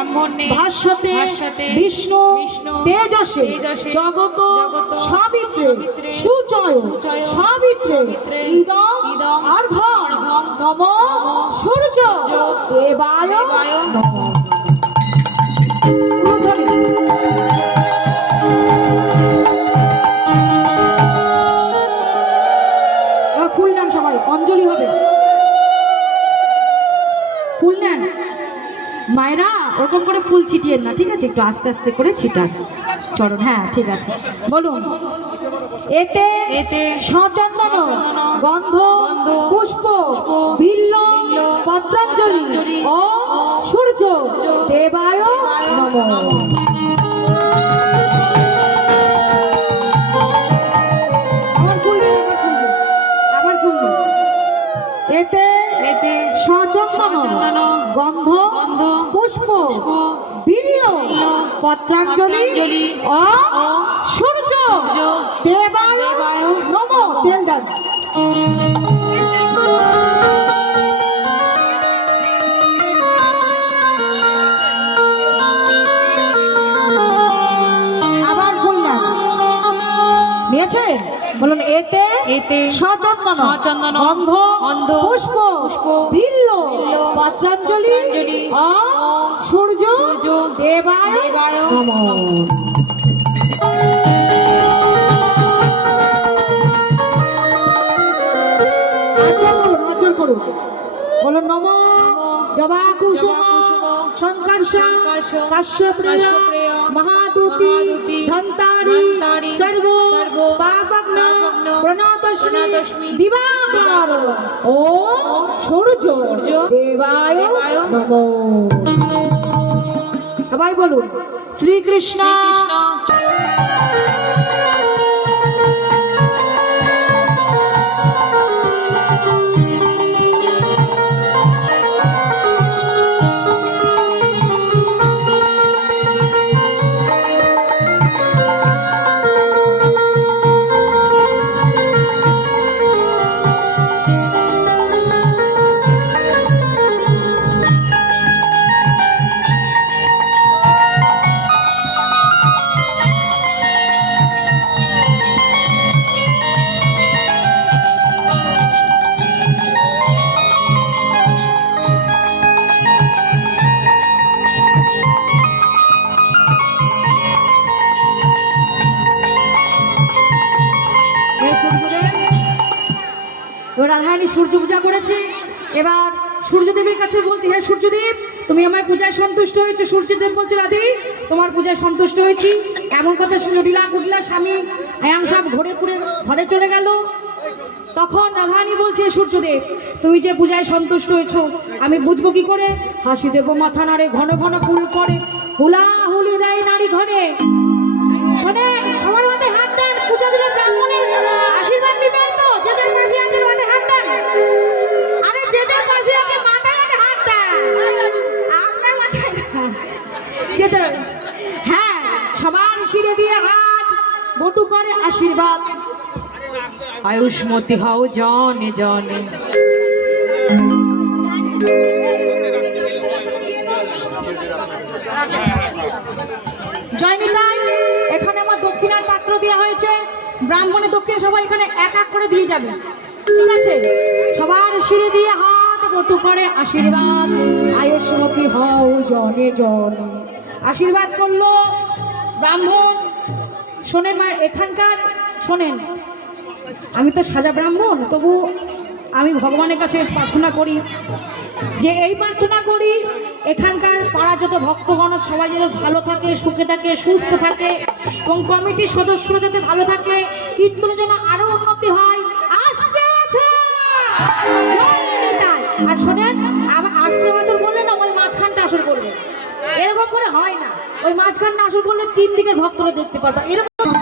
ব্রাহ্মণে ভাস্বতে বিষ্ণু তেজসে জগত সাবিত্রে সুচয় সাবিত্রে ইদম অর্ঘ্যং নম সূর্য দেবায় ফুল নেন সবাই অঞ্জলি হবে। ফুল নেন। মায়েরা ওরকম করে ফুল ছিটিয়েন না ঠিক আছে? একটু আস্তে আস্তে করে ছিটান। চরণ হ্যাঁ ঠিক আছে। বলুন এতে এতে সচন্দন গন্ধ পুষ্প বিল্ল, পত্রাঞ্জলি ও সূর্য দেবায় নমঃ। এতে এতে সচন্দন গন্ধ, পুষ্প বিল্ল পত্রাঞ্জলি ও সূর্য। দেবায় নম। নিয়েছে বলুন এতে এতে সচন্দন সচন্দন, অন্ধ গন্ধ, পুষ্প পুষ্প, বিল্ল, পত্রাঞ্জলি ও সূর্য দেবায় দেবায় করুন। বলুন নম। জবা কুসুম শঙ্কর্ষ, কাশ্যপ্রিয় কাশ্যপ্রিয়, মহাদুতি ধন্তারি সর্ব পাপগ্ন প্রণতস্মি, দিবাকর ও সূর্য দেবায় নমঃ। সবাই বলুন শ্রীকৃষ্ণ। রাধারানী সূর্য পূজা করেছে। এবার সূর্যদেবের কাছে বলছি হ্যাঁ সূর্যদেব, তুমি আমার পূজায় সন্তুষ্ট হয়েছো। সূর্যদেব বলছে, রাধে, তোমার পূজায় সন্তুষ্ট হয়েছি। এমন কথা লড়িলা কুটিলা স্বামী এমন সব ঘুরে পুরে ঘরে চলে গেল। তখন রাধারানী বলছে সূর্যদেব, তুমি যে পূজায় সন্তুষ্ট হয়েছো, আমি বুঝব কি করে? হাসি দেব মাথা নাড়ে, ঘন ঘন ফুল করে হুলা হুলি দেয় নারী ঘরে। শোনে সবার মাথায় হাত বটু করে আশীর্বাদ। আয়ুষ্মতি হও জনে জনে। জয় নিতাই এখানে আমার দক্ষিণার পাত্র দেওয়া হয়েছে। ব্রাহ্মণে দক্ষিণ সবাই এখানে এক এক করে দিয়ে যাবে। ঠিক আছে? সবার সিঁড়ি দিয়ে হাত, বটু করে আশীর্বাদ। আয়ুষ্মতি হও জনে জনে। আশীর্বাদ করল ব্রাহ্মণ। শোনেন মা, এখানকার, শোনেন। আমি তো সাজা ব্রাহ্মণ, তবু আমি ভগবানের কাছে প্রার্থনা করি যে এই প্রার্থনা করি, এখানকার পাড়া যত ভক্তগণ, সবাই যেন ভালো থাকে, সুখে থাকে, সুস্থ থাকে, এবং কমিটির সদস্যরা যাতে ভালো থাকে, কীর্তনে যেন আরও উন্নতি হয়। আসছে! আর শোনেন আসছে বছর বললে না ওই মাঝখানটা আসর করবে এরকম করে হয় না। ওই মাঝখানটা আসল করলে তিন দিকের ভক্তরা দেখতে পারবে। এরকম